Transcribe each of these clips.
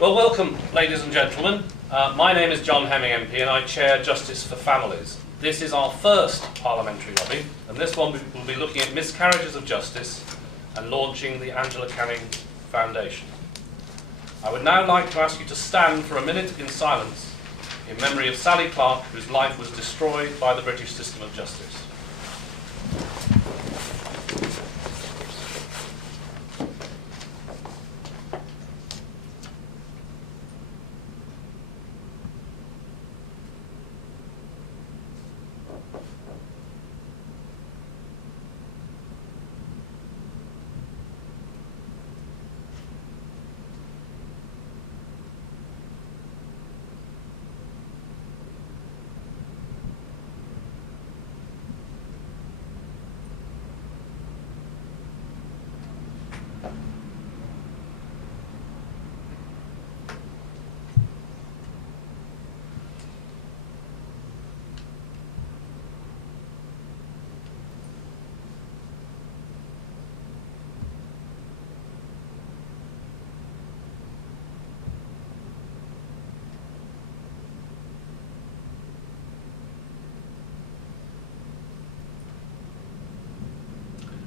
Well, welcome, ladies and gentlemen. My name is John Hemming MP and I chair Justice for Families. This is our first parliamentary lobby, and this one will be looking at miscarriages of justice and launching the Angela Canning Foundation. I would now like to ask you to stand for a minute in silence in memory of Sally Clark, whose life was destroyed by the British system of justice.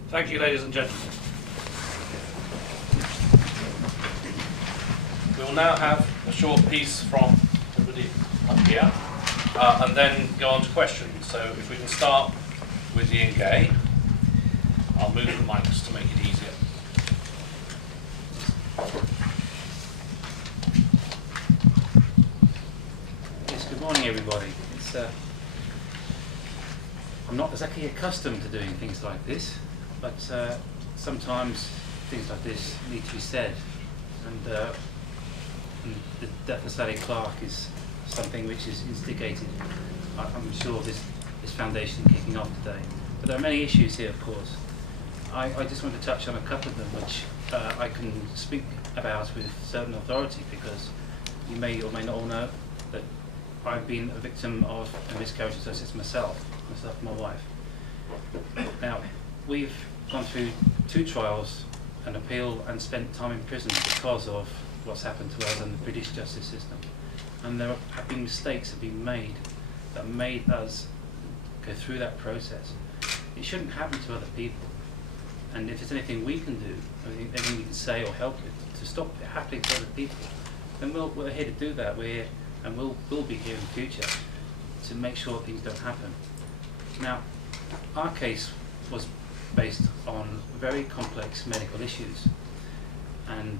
Thank you, ladies and gentlemen. We will now have a short piece from everybody up here, and then go on to questions. So if we can start with Ian Gay. I'll move the mics to make it easier. Yes, good morning, everybody. I'm not exactly accustomed to doing things like this, but sometimes things like this need to be said, and the death of Sally Clark is something which is instigated, I'm sure, this foundation kicking off today. But there are many issues here, of course. I just want to touch on a couple of them which I can speak about with certain authority, because you may or may not all know that I've been a victim of a miscarriage of justice myself and my wife. Now, we've gone through 2 trials, an appeal, and spent time in prison because of what's happened to us in the British justice system. And there have been mistakes that have been made that made us go through that process. It shouldn't happen to other people. And if there's anything we can do, anything we can say or help with to stop it happening to other people, then we're here to do that. We'll be here in the future to make sure things don't happen. Now, our case was based on very complex medical issues, and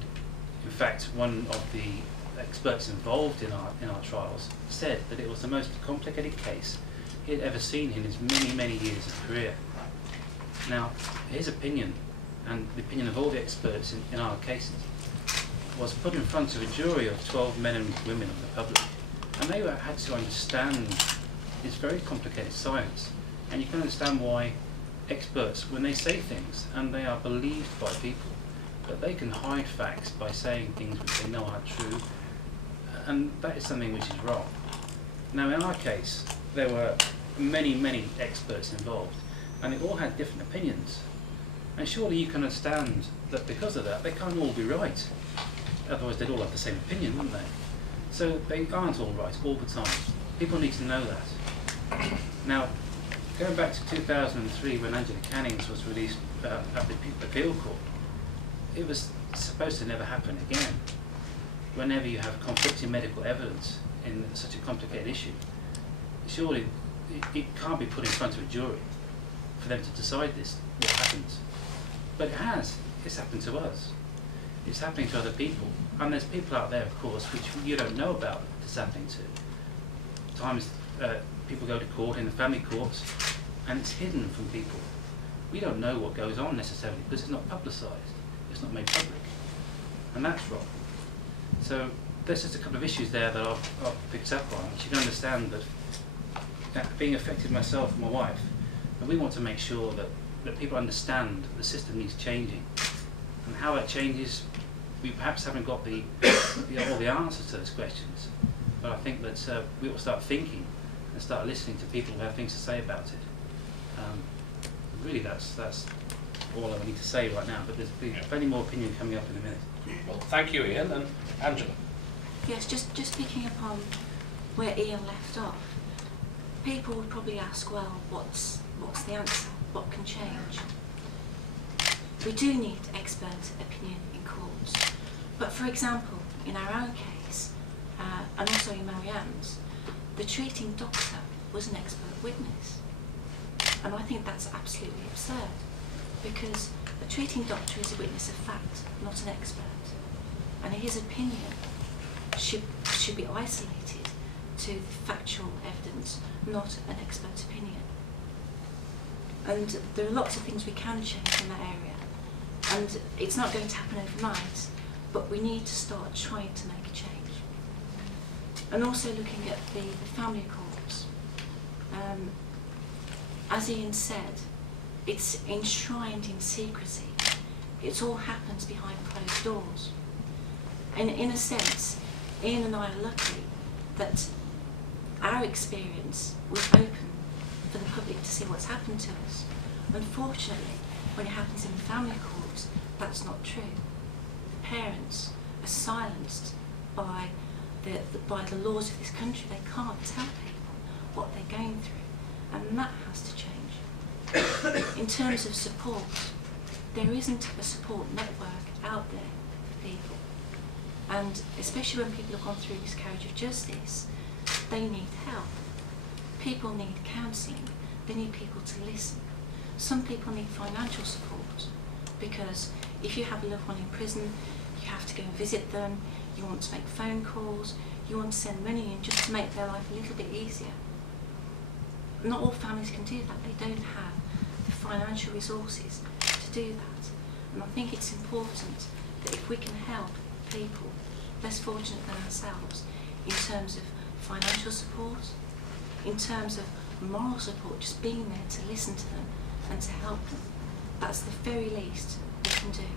in fact one of the experts involved in our trials said that it was the most complicated case he had ever seen in his many years of career. Now, his opinion, and the opinion of all the experts in our cases, was put in front of a jury of 12 men and women of the public, and they had to understand this very complicated science. And you can understand why experts, when they say things and they are believed by people, but they can hide facts by saying things which they know are true, and that is something which is wrong. Now, in our case, there were many experts involved, and they all had different opinions. And surely you can understand that because of that, they can't all be right. Otherwise, they'd all have the same opinion, wouldn't they? So they aren't all right all the time. People need to know that. Now, going back to 2003, when Angela Cannings was released at the appeal court, it was supposed to never happen again. Whenever you have conflicting medical evidence in such a complicated issue, surely it can't be put in front of a jury for them to decide what happens. But it has. It's happened to us. It's happening to other people. And there's people out there, of course, which you don't know about this happening to. Times people go to court, in the family courts, and it's hidden from people. We don't know what goes on necessarily because it's not publicised. It's not made public. And that's wrong. So there's just a couple of issues there that I've picked up on, which you can understand that being affected myself and my wife, and we want to make sure that people understand the system needs changing. And how that changes, we perhaps haven't got all the answers to those questions. But I think that we ought to start thinking and start listening to people who have things to say about it. Really, that's all I need to say right now, but there's plenty more opinion coming up in a minute. Well, thank you, Ian. And Angela. guess just picking up on where Ian left off, people would probably ask, well, what's the answer? What can change? We do need expert opinion in courts, but for example, in our own case, and also in Marianne's, the treating doctor was an expert witness. And I think that's absolutely absurd, because a treating doctor is a witness of fact, not an expert. And his opinion should be isolated to the factual evidence, not an expert opinion. And there are lots of things we can change in that area. And it's not going to happen overnight, but we need to start trying to make a change. And also looking at the family courts. As Ian said, it's enshrined in secrecy. It all happens behind closed doors. And in a sense, Ian and I are lucky that our experience was open for the public to see what's happened to us. Unfortunately, when it happens in the family courts, that's not true. The parents are silenced by the laws of this country. They can't tell people what they're going through, and that has to change. In terms of support, there isn't a support network out there for people, and especially when people have gone through miscarriage of justice, they need help. People need counselling, they need people to listen. Some people need financial support, because if you have a loved one in prison, you have to go and visit them, you want to make phone calls, you want to send money in just to make their life a little bit easier. Not all families can do that. They don't have the financial resources to do that. And I think it's important that if we can help people less fortunate than ourselves in terms of financial support, in terms of moral support, just being there to listen to them and to help them, that's the very least we can do.